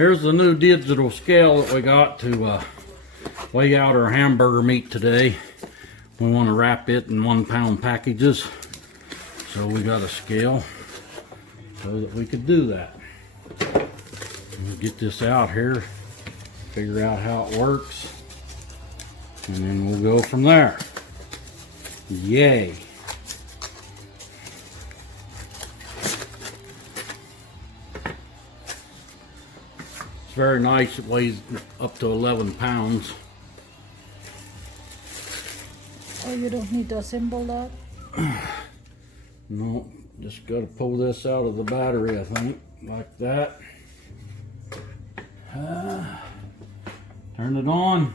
Here's the new digital scale that we got to weigh out our hamburger meat today. We want to wrap it in 1 pound packages. So we got a scale so that we could do that. We'll get this out here, figure out how it works, and then we'll go from there. Yay. It's very nice. It weighs up to 11 pounds. Oh, you don't need to assemble that? No, just got to pull this out of the battery, I think, like that. Turn it on.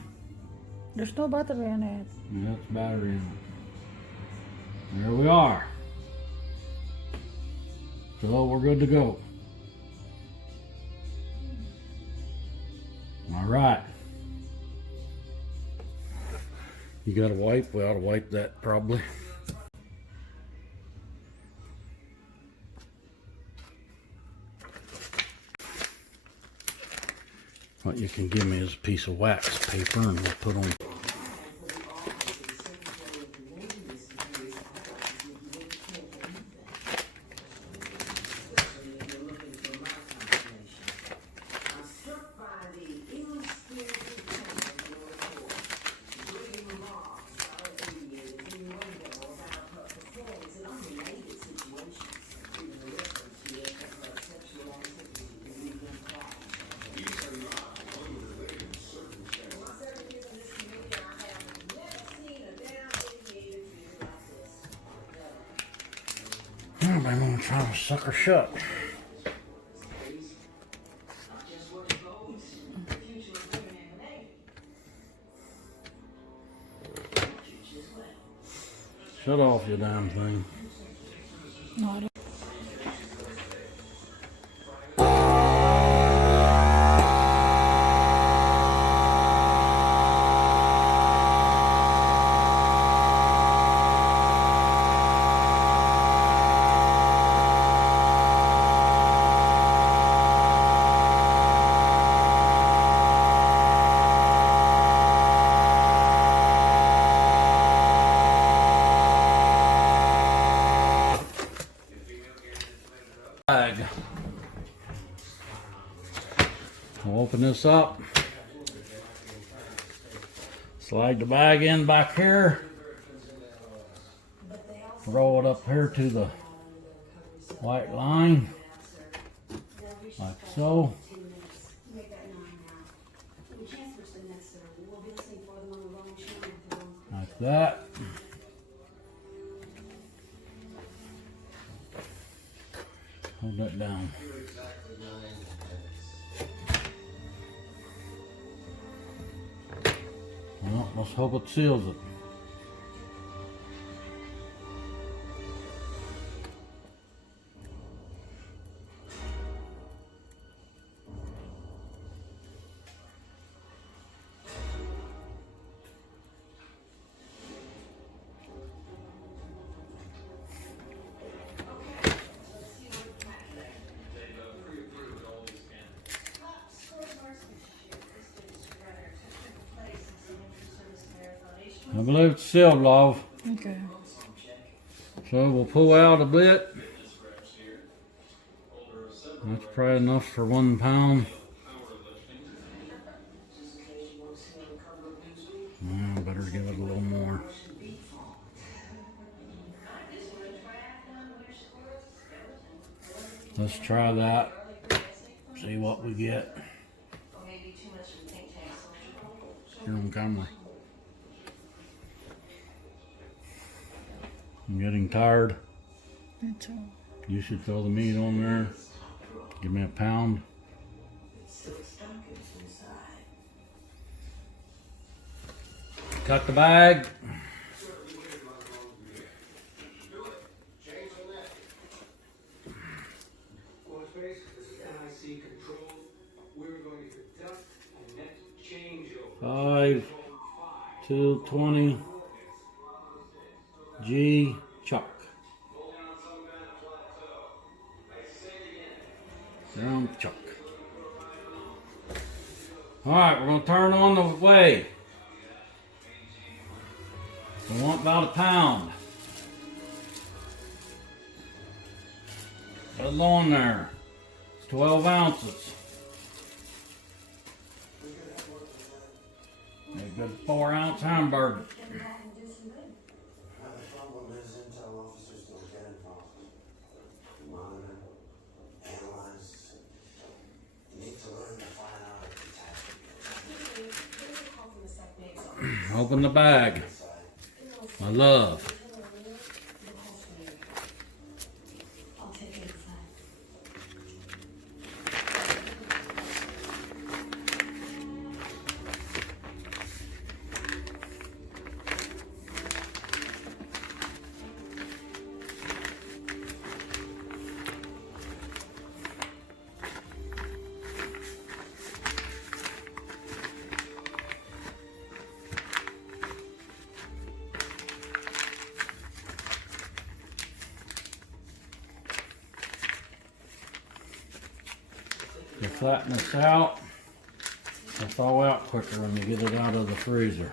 There's no battery in it. That's battery in it. There we are. So we're good to go. All right. You got a wipe? We ought to wipe that probably. What you can give me is a piece of wax paper and we'll put on. I'm gonna try to suck her shut. Shut off, you damn thing. No, I don't. Bag. We'll open this up. Slide the bag in back here. Roll it up here to the white line. Like so. Like that. Hold that down. Well, let's hope it seals it. I believe it's sealed, love. Okay. So we'll pull out a bit. That's probably enough for 1 pound. I better give it a little more. Let's try that. See what we get. Here on camera. I'm getting tired. Me too. You should throw the meat on there. Give me a pound. Cut the bag. Five, 220. G. Chuck. Down Chuck. Alright, we're gonna turn on the weigh. We want about a pound. Put it on there. It's 12 ounces. A good 4-ounce hamburger. The problem is intel officers don't get involved. Monitor, analyze. You need to learn to find out if the task. Open the bag. My love. I'll take it inside. You flatten this out. It'll thaw out quicker when you get it out of the freezer.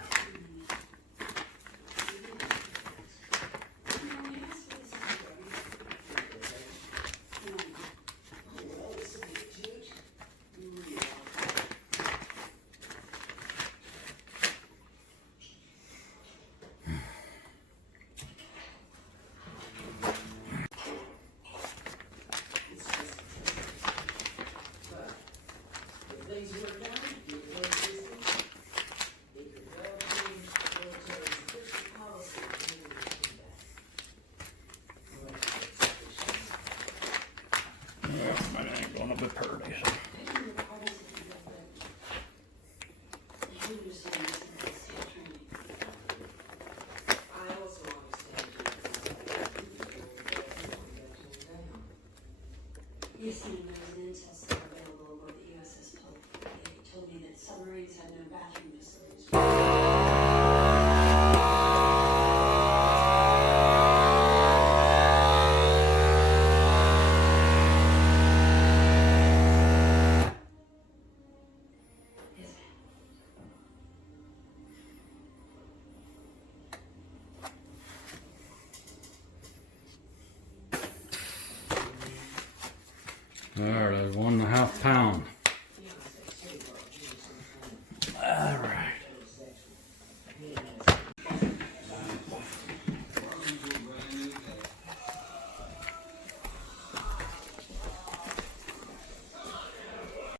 But it ain't gonna be pretty. So. Yesterday there was an intel cell available aboard the USS Pope. They told me that submarines had no bathroom facilities. Yes, ma'am. There, that's 1.5 pounds.